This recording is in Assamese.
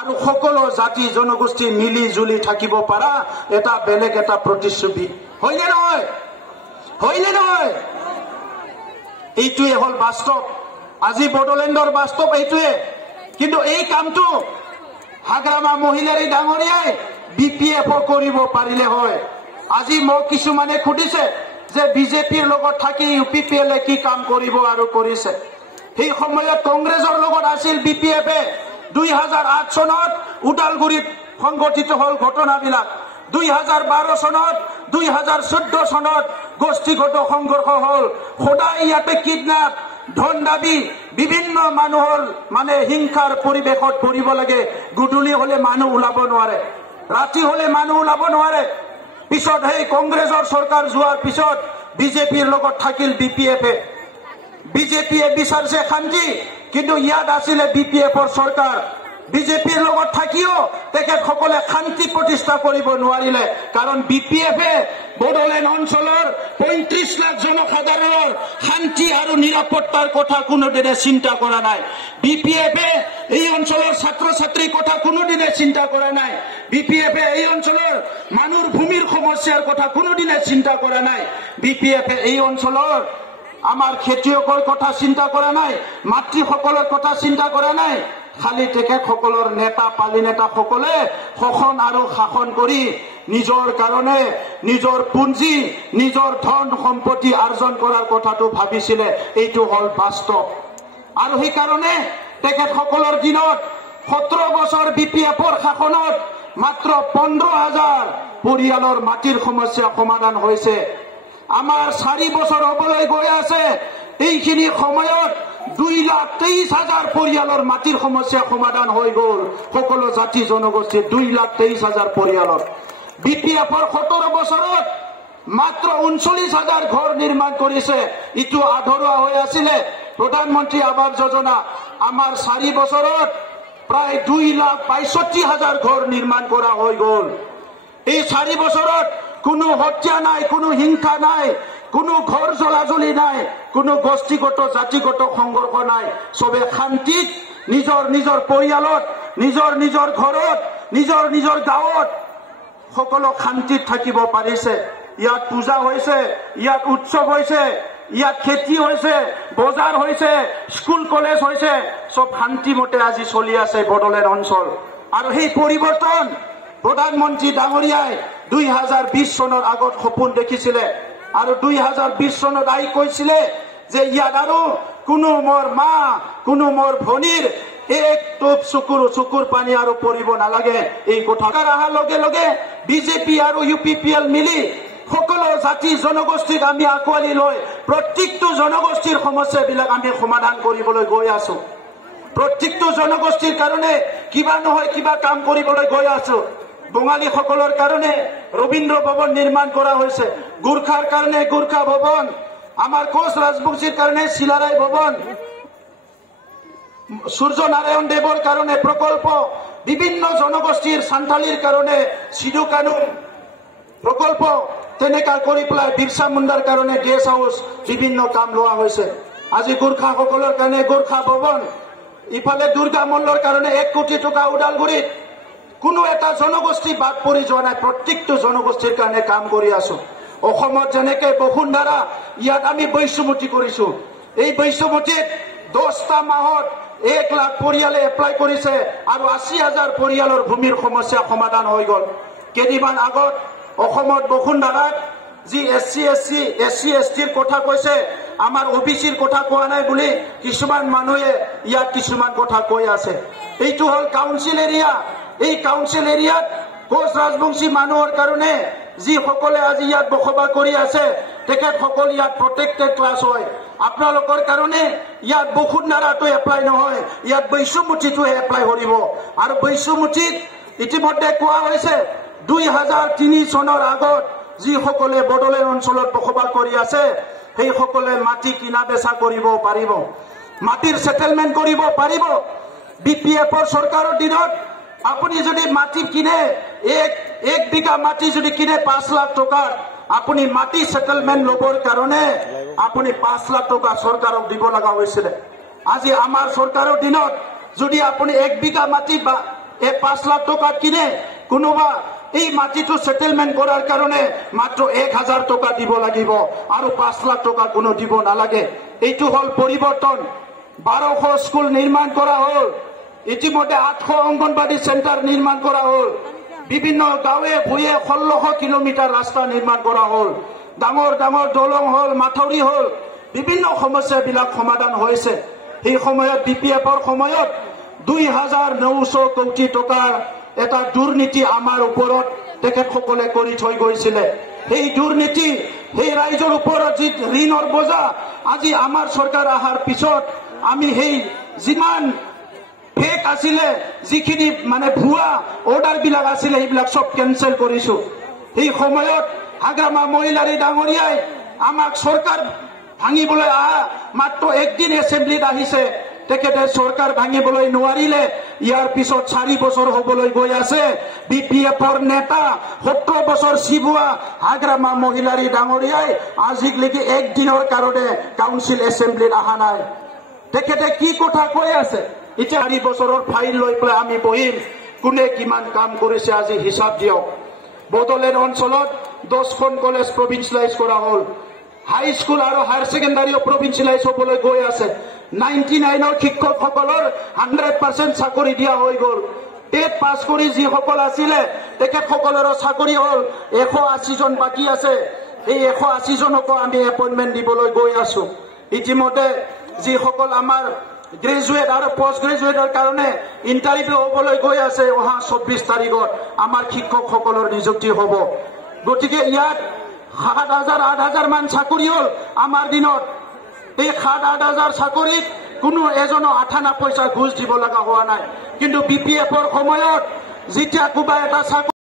আৰু সকলো জাতি জনগোষ্ঠী মিলি জুলি থাকিব পাৰা এটা বেলেগ এটা প্ৰতিশ্ৰুতি হয়নে নহয় এইটোৱে হল বাস্তৱ আজি বড়োলেণ্ডৰ বাস্তৱ এইটোৱে কিন্তু এই কামটো হাগ্ৰামা মহিলাৰী ডাঙৰীয়াই বিপিএফ কৰিব পাৰিলে হয় আজি মোক কিছুমানে সুধিছে যে বিজেপিৰ লগত থাকি ইউপিপিএল কি কাম কৰিব আৰু কৰিছে সেই সময়ত কংগ্ৰেছৰ লগত আছিল বিপিএফে 2008 চনত উদালগুৰিত সংগঠিত হল ঘটনাবিলাক 2012 চনত 2014 চনত গোষ্ঠীগত সংঘৰ্ষ হল সদায় ইয়াতে কিডন্যাপ ধন দাবী বিভিন্ন মানুহৰ মানে হিংসাৰ পৰিৱেশত পৰিব লাগে গুদুলি হলে মানুহ ওলাব নোৱাৰে ৰাতি হলে মানুহ ওলাব নোৱাৰে পিছত সেই কংগ্ৰেছৰ চৰকাৰ যোৱাৰ পিছত বিজেপিৰ লগত থাকিল বিপিএফে বিজেপিয়ে বিচাৰিছে শান্তি কিন্তু ইয়াত আছিলে বিপিএফৰ চৰকাৰ বিজেপিৰ লগত থাকিও তেখেতসকলে শান্তি প্ৰতিষ্ঠা কৰিব নোৱাৰিলে কাৰণ বিপিএফে বড়োলেণ্ড অঞ্চলৰ 35 লাখ জনসাধাৰণৰ শান্তি আৰু নিৰাপত্তাৰ কথা কোনোদিনে চিন্তা কৰা নাই বিপিএফে এই অঞ্চলৰ ছাত্ৰ ছাত্ৰীৰ কথা কোনোদিনে চিন্তা কৰা নাই বিপিএফে এই অঞ্চলৰ মানুহৰ ভূমিৰ সমস্যাৰ কথা কোনোদিনে চিন্তা কৰা নাই বিপিএফে এই অঞ্চলৰ আমাৰ খেতিয়কৰ কথা চিন্তা কৰা নাই মাতৃসকলৰ কথা চিন্তা কৰা নাই খালি তেখেতসকলৰ নেতা পালি নেতাসকলে শোষণ আৰু শাসন কৰি নিজৰ কাৰণে নিজৰ পুঞ্জি নিজৰ ধন সম্পত্তি অৰ্জন কৰাৰ কথাটো ভাবিছিলে এইটো হল বাস্তৱ আৰু সেই কাৰণে তেখেতসকলৰ দিনত 17 বছৰ বিপিএফৰ শাসনত মাত্ৰ 15,000 পৰিয়ালৰ মাটিৰ সমস্যা সমাধান হৈছে আমাৰ 4 বছৰ হবলৈ গৈ আছে এইখিনি সময়ত 2,23,000 পৰিয়ালৰ মাটিৰ সমস্যা সমাধান হৈ গল সকলো জাতি জনগোষ্ঠীৰ 2,23,000 পৰিয়ালৰ বিপিএফৰ 17 বছৰত মাত্ৰ 39,000 ঘৰ নিৰ্মাণ কৰিছে ইটো আধৰুৱা হৈ আছিল প্ৰধানমন্ত্ৰী আৱাস যোজনা আমাৰ 4 বছৰত প্ৰায় 2,62,000 ঘৰ নিৰ্মাণ কৰা হৈ গল এই 4 বছৰত কোনো হত্যা নাই কোনো হিংসা নাই কোনো ঘৰ জ্বলাজলি নাই কোনো গোষ্ঠীগত জাতিগত সংঘৰ্ষ নাই সবে শান্তিত নিজৰ নিজৰ পৰিয়ালত নিজৰ নিজৰ ঘৰত নিজৰ নিজৰ গাঁৱত সকলো শান্তিত থাকিব পাৰিছে ইয়াত পূজা হৈছে ইয়াত উৎসৱ হৈছে ইয়াত খেতি হৈছে বজাৰ হৈছে স্কুল কলেজ হৈছে সব শান্তিমতে আজি চলি আছে বড়োলেণ্ড অঞ্চল আৰু সেই পৰিৱৰ্তন প্ৰধানমন্ত্ৰী ডাঙৰীয়াই 2020 চনৰ আগত সপোন দেখিছিলে আৰু 2020 চনত আই কৈছিলে যে ইয়াত আৰু কোনো মোৰ মা কোনো মোৰ ভনীৰ এক টোপ চকুৰ পানী আৰু পৰিব নালাগে এই কথা অহাৰ লগে লগে বিজেপি আৰু ইউপিপিএল মিলি সকলো জাতি জনগোষ্ঠীক আমি আঁকোৱালি লৈ প্ৰত্যেকটো জনগোষ্ঠীৰ সমস্যাবিলাক আমি সমাধান কৰিবলৈ গৈ আছো প্ৰত্যেকটো জনগোষ্ঠীৰ কাৰণে কিবা নহয় কিবা কাম কৰিবলৈ গৈ আছো বঙালী সকলৰ কাৰণে ৰবীন্দ্ৰ ভৱন নিৰ্মাণ কৰা হৈছে গুৰখাৰ কাৰণে গুৰখা ভৱন আমাৰ কোচ ৰাজবংশীৰ কাৰণে শিলাৰাই ভৱন সূৰ্য নাৰায়ণ দেৱৰ কাৰণে প্ৰকল্প বিভিন্ন জনগোষ্ঠীৰ সান্তালীৰ কাৰণে সিধু কানুন প্ৰকল্প তেনেকা কৰি পেলাই বিৰছা মুণ্ডাৰ কাৰণে গেষ্ট হাউচ বিভিন্ন কাম লোৱা হৈছে আজি গুৰখা সকলৰ কাৰণে গুৰখা ভৱন ইফালে দুৰ্গা মল্লৰ কাৰণে 1 কোটি টকা উদালগুৰিত কোনো এটা জনগোষ্ঠী বাদ পৰি যোৱা নাই প্ৰত্যেকটো জনগোষ্ঠীৰ কাৰণে কাম কৰি আছো অসমত যেনেকৈ বসুন্ধৰা ইয়াত আমি বৈশ্যমতি কৰিছো এই বৈশ্যমতিত 10টা মাহত 1 লাখ পৰিয়ালে এপ্লাই কৰিছে আৰু 80,000 পৰিয়ালৰ ভূমিৰ সমস্যা সমাধান হৈ গল কেইদিনমান আগত অসমত বসুন্ধৰাত যি এসসি এসটিৰ কথা কৈছে আমাৰ ওবিসিৰ কথা কোৱা নাই বুলি কিছুমান মানুহে ইয়াত কিছুমান কথা কৈ আছে এইটো হল কাউন্সিল এৰিয়া এই কাউন্সিল এৰিয়াত কোচ ৰাজবংশী মানুহৰ কাৰণে যি সকলে আজি ইয়াত বসবাস কৰি আছে তেখেতসকল ইয়াত প্ৰটেক্টেড ক্লাছ হয় আপোনালোকৰ কাৰণে ইয়াত বসুন্ধৰাটো এপ্লাই নহয় ইয়াত বৈশ্যমতিটো এপ্লাই কৰিব আৰু বৈশ্যমতিত ইতিমধ্যে কোৱা হৈছে 2003 চনৰ আগত যি সকলে বড়োলেণ্ড অঞ্চলত বসবাস কৰি আছে সেই সকলে মাটি কিনা বেচা কৰিব পাৰিব মাটিৰ সেটেলমেন্ট কৰিব পাৰিব বিপিএফৰ চৰকাৰৰ দিনত আপুনি যদি মাটি কিনে এক বিঘা মাটি যদি কিনে 5 লাখ টকাৰ আপুনি মাটি সেটেলমেন্ট লবৰ কাৰণে আপুনি 5 লাখ টকা চৰকাৰক দিব লগা হৈছিল আজি আমাৰ চৰকাৰৰ দিনত যদি আপুনি 1 বিঘা মাটি এই 5 লাখ টকা কিনে কোনোবা এই মাটিটো সেটেলমেন্ট কৰাৰ কাৰণে মাত্ৰ 1000 টকা দিব লাগিব আৰু 5 লাখ টকা কোনো দিব নালাগে। এইটো হল পৰিৱৰ্তন। 1200 স্কুল নিৰ্মাণ কৰা হল, ইতিমধ্যে 800 অংগনবাড়ী সেন্টাৰ নিৰ্মাণ কৰা হল, বিভিন্ন গাঁৱে ভূঞে 1600 কিলোমিটার রাস্তা নির্মাণ করা হল, ডাঙর ডাঙর দলং হল, মাথৌরি হল, বিভিন্ন সমস্যাবিলাক সমাধান হয়েছে। সেই সময়ত বিপিএফৰ সময়ত 2900 কোটি টকাৰ এটা দুৰ্নীতি আমাৰ ওপৰত তেখেতসকলে কৰি থৈ গৈছিলে। সেই দুৰ্নীতি, সেই ৰাইজৰ ওপৰত যি ঋণৰ বোজা, আজি আমাৰ চৰকাৰ অহাৰ পিছত আমি সেই যিমান ফেক আছিলে, যিখিনি মানে ভুয়া অৰ্ডাৰ বিলাক আছিলে, সেইবিলাক সব কেনসেল কৰিছো। এই সময়ত হাগ্ৰামা মহিলাৰী ডাঙৰীয়াই আমাক চৰকাৰ ভাঙিবলৈ মাত্ৰ একদিন এছেম্বলিত আহিছে, তেখেতে চৰকাৰ ভাঙিবলৈ নোৱাৰিলে। ইয়াৰ পিছত 4 বছৰ হবলৈ গৈ আছে। বিপিএফৰ নেতা 17 বছৰ চিবুৱা হাগ্ৰামা মহিলাৰী ডাঙৰীয়াই আজিলৈকে একদিনৰ কাৰণে কাউন্সিল এছেম্বলিত অহা নাই। তেখেতে কি কথা কৈ আছে? এতিয়া 4 বছৰৰ ফাইল লৈ পেলাই আমি বহিম, কোনে কিমান কাম কৰিছে আজি হিচাপ দিয়ক। বড়োলেণ্ড অঞ্চলত 10খন কলেজ প্ৰভিন্সিয়েলাইজ কৰা হল, হাই স্কুল আৰু হায়াৰ ছেকেণ্ডাৰীও প্ৰভিন্সিয়েলাইজ হবলৈ গৈ আছে। 99ৰ শিক্ষকসকলৰ 100% চাকৰি দিয়া হৈ গল। টেট পাছ কৰি যিসকল আছিলে তেখেতসকলৰো চাকৰি হল। 180 জন বাকী আছে। এই 180 জনকো আমি এপইণ্টমেণ্ট দিবলৈ গৈ আছো। ইতিমধ্যে যিসকল আমাৰ গ্ৰেজুৱেট আৰু পোষ্ট গ্ৰেজুৱেটৰ কাৰণে ইণ্টাৰভিউ হবলৈ গৈ আছে, অহা 24 তাৰিখত আমাৰ শিক্ষকসকলৰ নিযুক্তি হ'ব। গতিকে ইয়াত 7,000-8,000 মান চাকৰি হল আমাৰ দিনত। এই 7,000-8,000 চাকৰিত কোনো এজনো 8 পইচা ঘুষ দিব লগা হোৱা নাই। কিন্তু বিপিএফৰ সময়ত যেতিয়া কোনোবা এটা চাকৰি